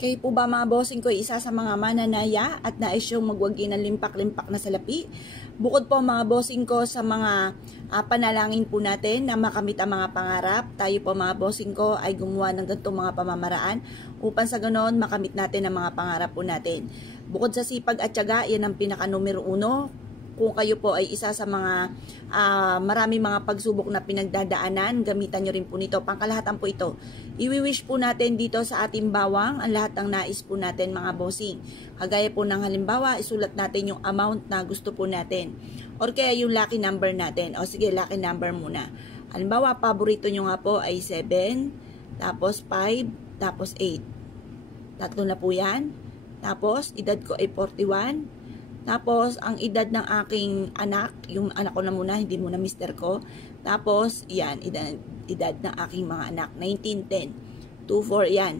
Kayo po ba mga bossing ko isa sa mga mananaya at nais yung magwagi ng limpak-limpak na salapi? Bukod po mga bossing ko sa mga panalangin po natin na makamit ang mga pangarap, tayo po mga bossing ko ay gumawa ng ganitong mga pamamaraan upang sa ganoon makamit natin ang mga pangarap po natin. Bukod sa sipag at tiyaga, yan ang pinaka numero 1. Kung kayo po ay isa sa mga marami mga pagsubok na pinagdadaanan, gamitan nyo rin po nito. Pangkalahatan po ito. Iwi-wish po natin dito sa ating bawang ang lahat ng nais po natin mga bossing. Kagaya po ng halimbawa, isulat natin yung amount na gusto po natin. Or kaya yung lucky number natin. O sige, lucky number muna. Halimbawa, paborito nyo nga po ay 7, tapos 5, tapos 8. Tatlo na po yan. Tapos, edad ko ay 41. Tapos, ang edad ng aking anak, yung anak ko na muna, hindi muna mister ko. Tapos, yan, edad ng aking mga anak, 1910. 24, yan.